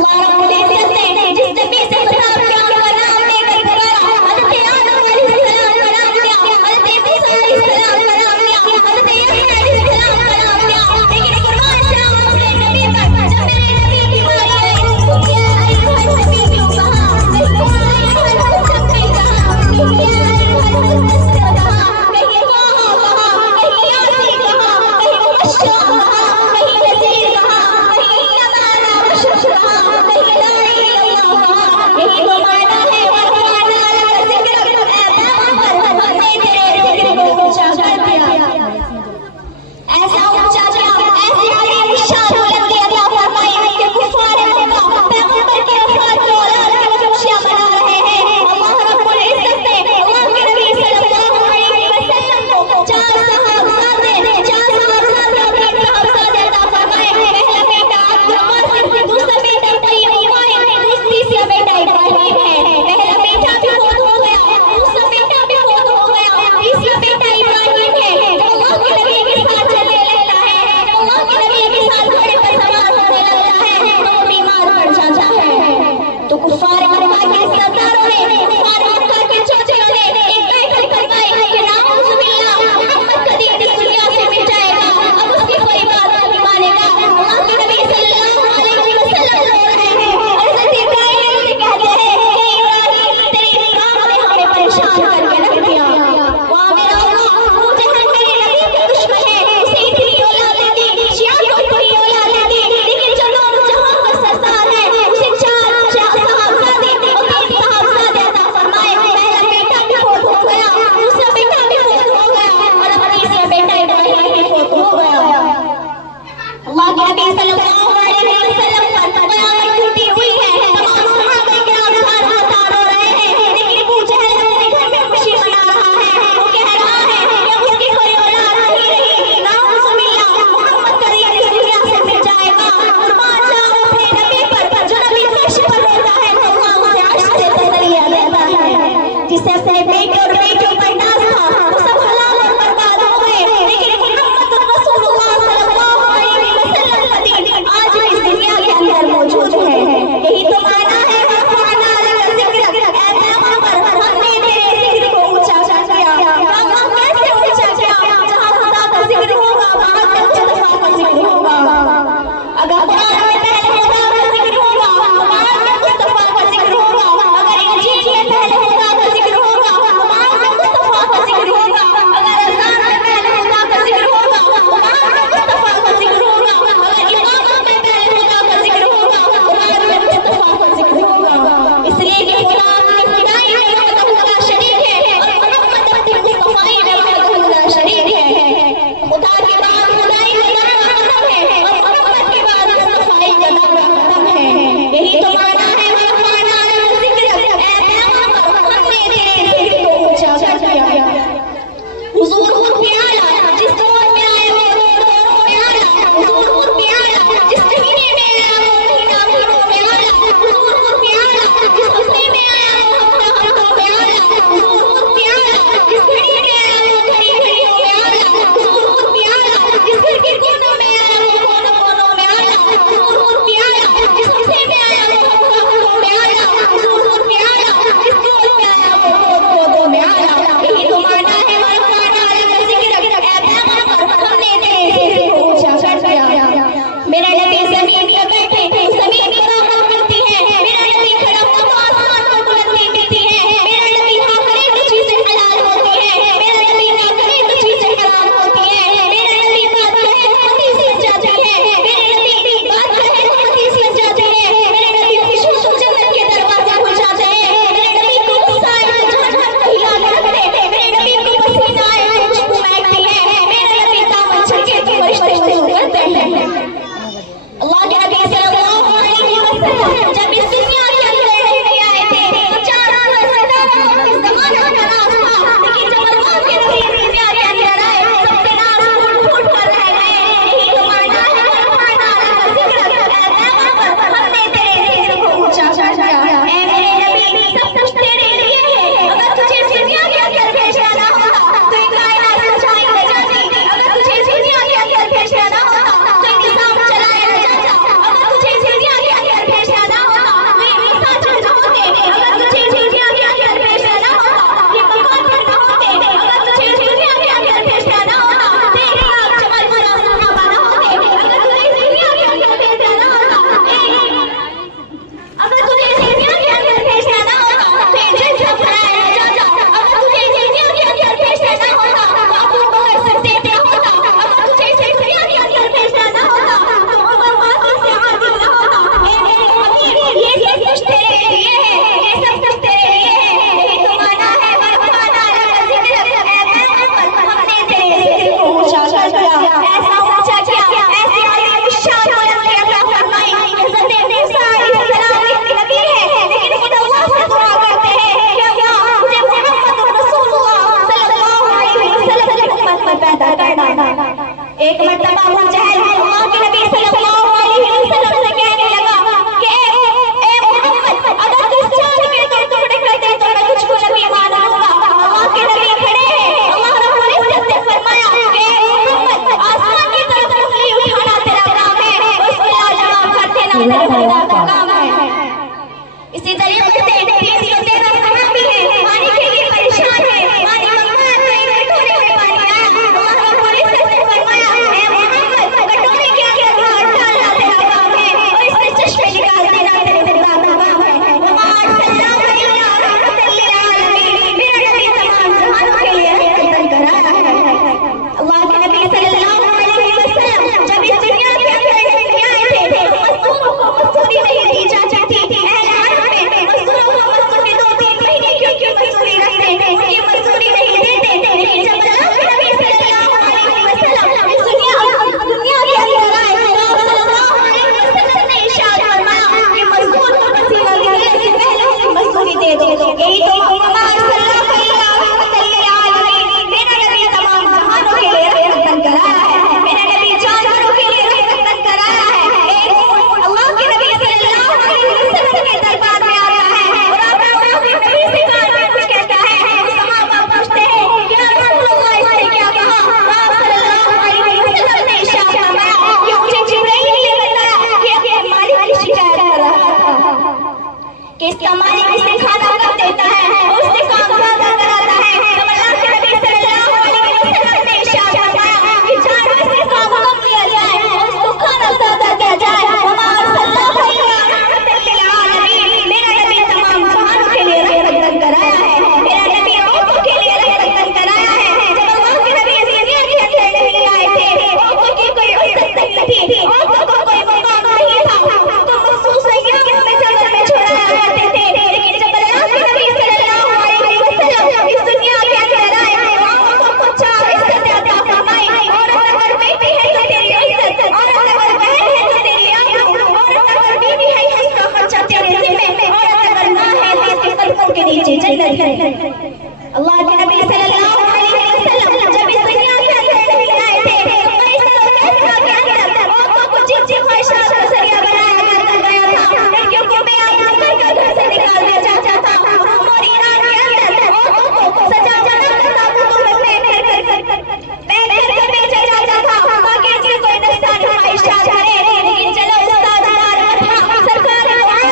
अल्लाह रब्बुल इज्जत ने जिस नबी से खिताब किया उनका नाम लेकर पुकारा, हज़रत आदम अलैहिस्सलाम का नाम लिया, हज़रत ईसा अलैहिस्सलाम का नाम लिया, हज़रत यहया अलैहिस्सलाम का नाम लिया। लेकिन कुर्बान जाऊं अपने नबी पर, जब मेरे नबी की बारी आई तो क्या अय्युहन नबी क्यों कहा, नहीं क्या अय्युहन मुज़म्मिल कहा, नहीं क्या अय्युहन मुद्दस्सिर कहा, नहीं ताहा कहा, नहीं यासीन कहा, नहीं मुबश्शिर कहा, नहीं नज़ीर कहा, नहीं इन्नमा अना बशर कहा, नहीं ला इलाहा इल्लल्लाह कहा। मेरे खुदा का काम है। इसी तरीके से 313 सहाबी हैं, पानी के लिए परेशान है, पानी मंगवा तो एक कटोरे में पानी आया। अल्लाह रब्बुल इज्जत ने फरमाया, ए मोहम्मद, कटोरे के अंदर हाथ डालना तेरा काम है और इससे चश्मे निकाल देना तेरे खुदा का काम है। वमा अरसलनाका इल्ला रहमतल लिल आलमीन, मेरा नबी तमाम जहानों के लिए रहमत कराया है। अल्लाह के नबी सल्लल्लाहु अलैहि वसल्लम जब इस दुनिया के अंदर नहीं आए थे तो मजदूरों को मजदूरी नहीं दी जाती थी। मजदूरों को मजदूरी 2-3 महीने क्यों मजदूरी रखते हैं, ये मजदूरी नहीं देते। लेकिन जब अल्लाह के नबी सल्लल्लाहु अलैहि वसल्लम इस दुनिया के अंदर आए तो सल्लल्लाहु अलैहि वसल्लम ने इरशाद फरमाया कि मजदूर को पसीना गिरने से पहले उसे मजदूरी दे दो। यही तो हमारा सल्लल्लाहु अलैहि वसल्लम मेरा नबी तमाम जहानों के लिए रहमत कराया है, मेरा नबी जानवरों के लिए रहमत कराया है। एक अल्लाह के नबी सल्लल्लाहु अलैहि वसल्लम के दरबार में आता है और अल्लाह के नबी से कुछ कहता है। सहाबा पूछते हैं, या रसूलल्लाह, इसने क्या कहा? आप सल्लल्लाहु अलैहि वसल्लम ने इरशाद फरमाया कि मुझे जिब्राइल ने बताया कि अपने मालिक की शिकायत कर रहा था कि इसका मालिक इसे खाना कम देता है और उससे काम ज्यादा कराता है। तो अल्लाह के नबी सल्लल्लाहु अलैहि वसल्लम ने इरशाद फरमाया कि जानवर से काम कम लिया जाए और उसको खाना ज्यादा दिया जाए। वमा अरसलनाका इल्ला रहमतल लिल आलमीन, मेरा नबी तमाम जहानों के लिए रहमत कराया है, मेरा नबी औरतों के लिए रहमत कराया है। जब अल्लाह के नबी इस दुनिया के अंदर नहीं आए थे, औरतों की कोई इज्जत नहीं थी, औरतों को कोई मकाम नहीं था, उनको मखसूस अय्याम में जन्नत में छोड़ाया करते थे। लेकिन जब अल्लाह के नबी सल्लल्लाहु अलैहि वसल्लम इस दुनिया के अंदर आए, औरतों को 4 इज्जत अता फरमाई। औरत अगर बेटी है तो तेरी इज्जत, औरत अगर बहन है तो तेरी आबरू, औरत अगर बीवी है तो उसका खर्चा तेरे जिम्मे, औरत अगर मां है तो इसके कदमों के नीचे जन्नत है। अल्लाह के नबी सल्लल्लाहु अलैहि वसल्लम जब इस दुनिया के अंदर नहीं आए थे तो फैसला के अंदर औरतों को जिन ख्वाहिशात का जरिया बनाया गया था। लड़कियों को बेआबरू कर घर से निकाल दिया जाता था। और ईरान के अंदर औरतों को सजा जन्नत ताबूतों में पैक कर भेजा जाता था ताकि इससे कोई नुकसान ख्वाहिशात करे। लेकिन चलो उस्ताद सरकार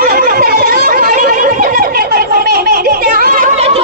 सल्लल्लाहु अलैहि वसल्लम के कदमों में इससे आज तक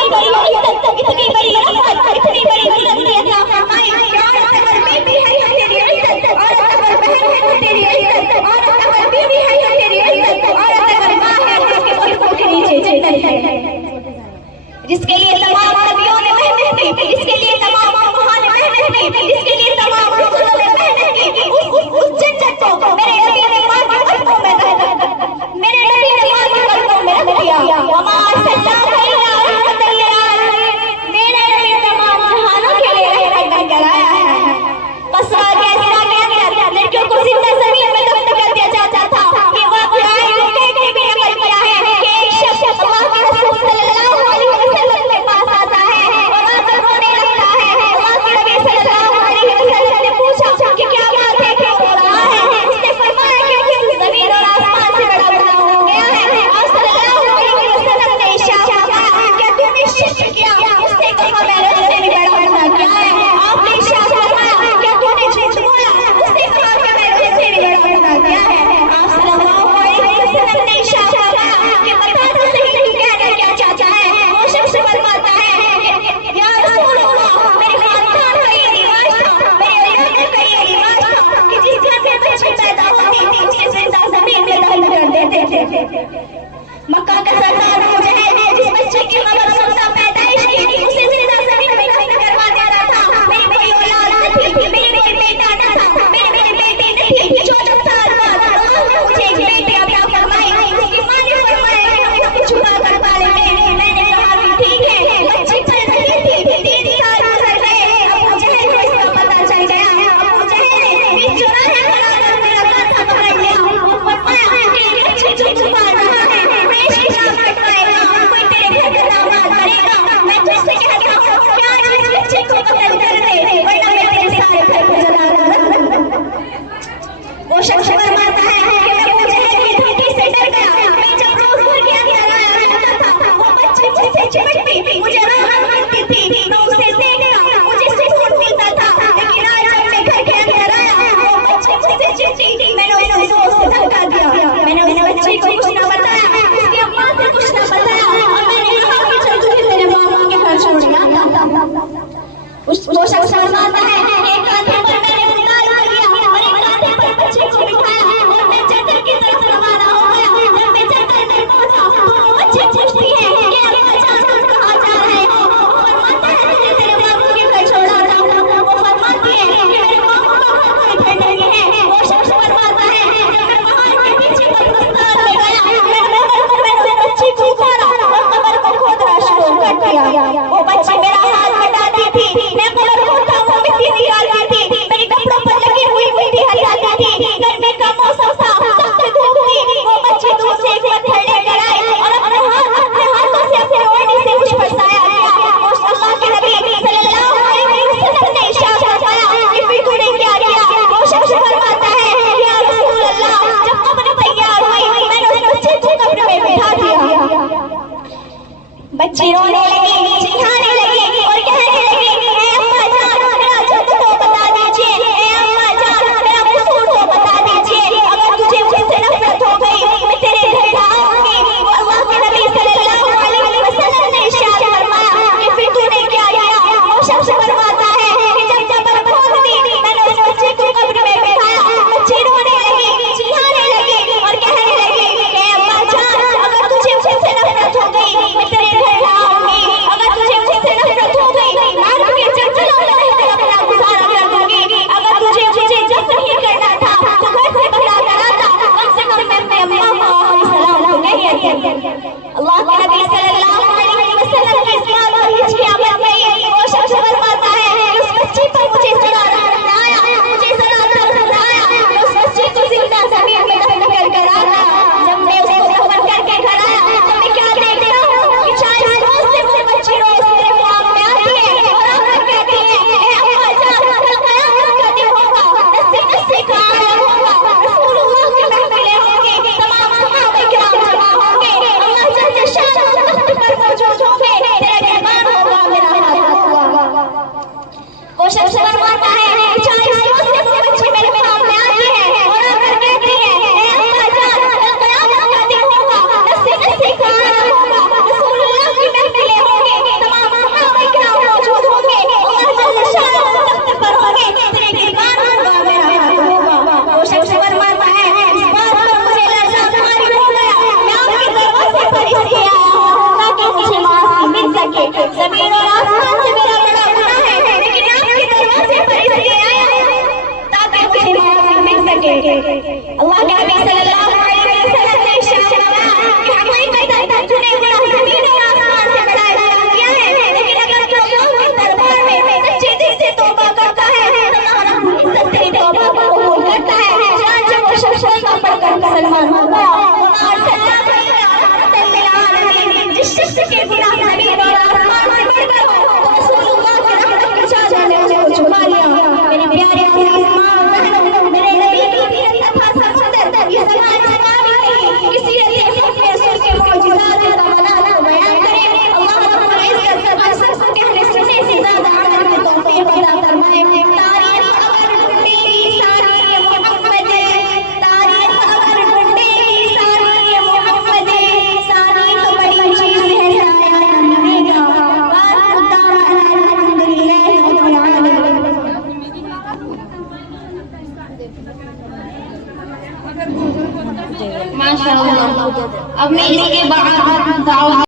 माशाअल्लाह। अब मैं इसके बाद